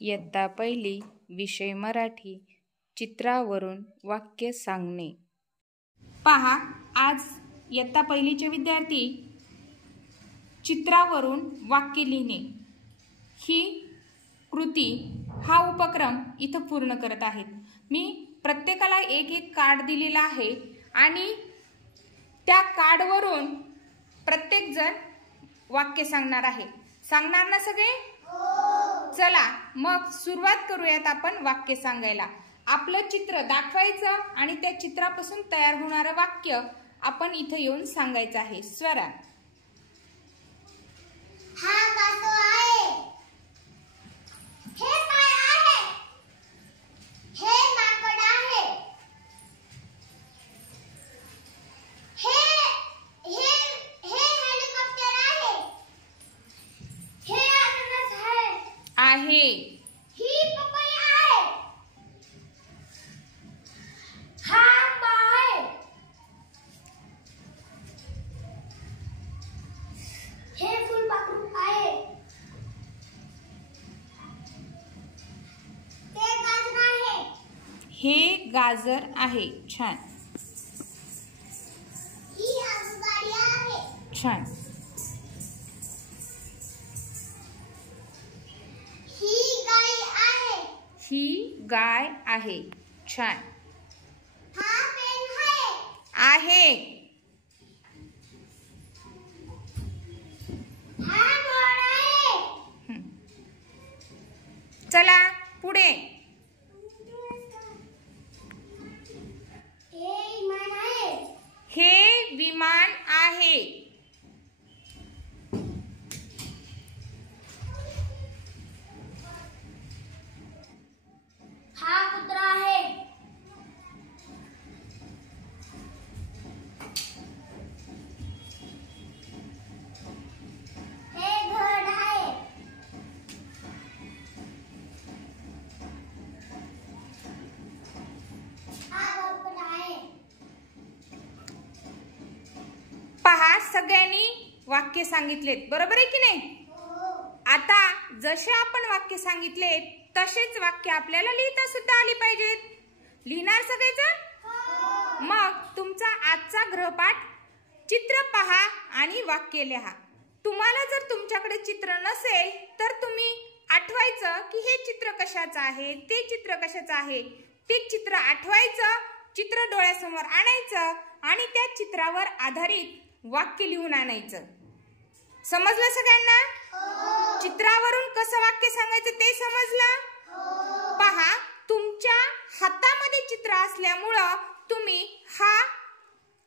इयत्ता पहिली विषय मराठी चित्रावरून वाक्य सांगणे। पहा, आज इयत्ता पहिलीचे विद्यार्थी चित्रावरून वाक्य लिहिणे ही कृती हा उपक्रम इथं पूर्ण करत आहेत। मी प्रत्येकाला एक एक कार्ड दिलेला आहे आणि त्या कार्डवरून प्रत्येक जण वाक्य सांगणार आहे। सांगणार ना सगळे? चला मग सुरुवात करूयात आपण वाक्य सांगायला। आपलं चित्र दाखवायचं आणि त्या चित्रापासून तयार होणारं वाक्य आपण इथे येऊन सांगायचं आहे। स्वरा हा कासव आहे, हे पाय आहे, हे माकड आहे, हे हेलिकॉप्टर आहे, हे अननस आहे, ही पपई आहे, हा आंबा आहे, हे फुलपाखरू आहे, ते गाजर आहे, हे गाजर आहे। छान ही आगगाडी आहे, छान ही गाय आहे, ही गाय आहे। छान हा पेन आहे, आहे, हा घोडा आहे, चला पुढे, हे विमान आहे, हे विमान आहे, हा कुत्रा आहे, हे घड आहे, हा घरपट आहे। पहा सगळ्यांनी वाक्य सांगितलेत, बरोबर आहे की नाही? आता जसे आपण वाक्य सांगितले तसेच वाक्य आपल्याला लिहिता सुद्धा आली पाहिजेत। लिहिणार सगळेजण? मग तुमचा आजचा गृहपाठ चित्र पहा आणि वाक्य लिहा। तुम्हाला जर तुमच्याकडे चित्र नसेल तर तुम्ही आठवायचं की हे चित्र कशाचं आहे, ते चित्र कशाचं आहे, ते चित्र आठवायचं, चित्र डोळ्यासमोर आणायचं आणि त्या चित्रावर आधारित वाक्य लिहून आणायचं। समजलं सगळ्यांना? चित्रावरून कसं वाक्य सांगायचं ते समजलं? पहा, तुमच्या हातामध्ये चित्र असल्यामुळं तुम्ही हा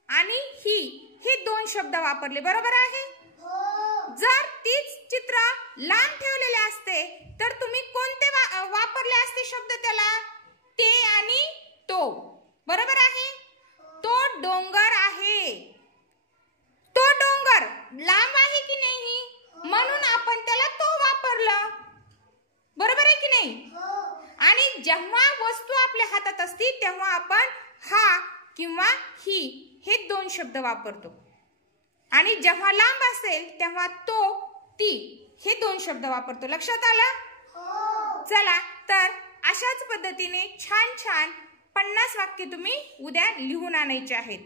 आणि ही हे दोन शब्द वापरले, बरोबर आहे? जर तीच चित्र लांब ठेवलेले असते तर तुम्ही कोणते वापरले असते शब्द त्याला? ते आणि तो, बरोबर आहे? तो डोंगर आहे, तो डोंगर लांब आहे की नाही म्हणून आपण त्याला तो वापरलं, बरोबर आहे की नाही? आणि जेव्हा वस्तू आपल्या हातात असते तेव्हा आपण हा किंवा ही हे दोन शब्द वापरतो आणि जेव्हा लांब असेल तेव्हा तो ती हे दोन शब्द वापरतो। लक्षात आलं? चला तर अशाच पद्धतीने छान छान 50 वाक्य तुम्ही उद्या लिहून आणायचे आहेत।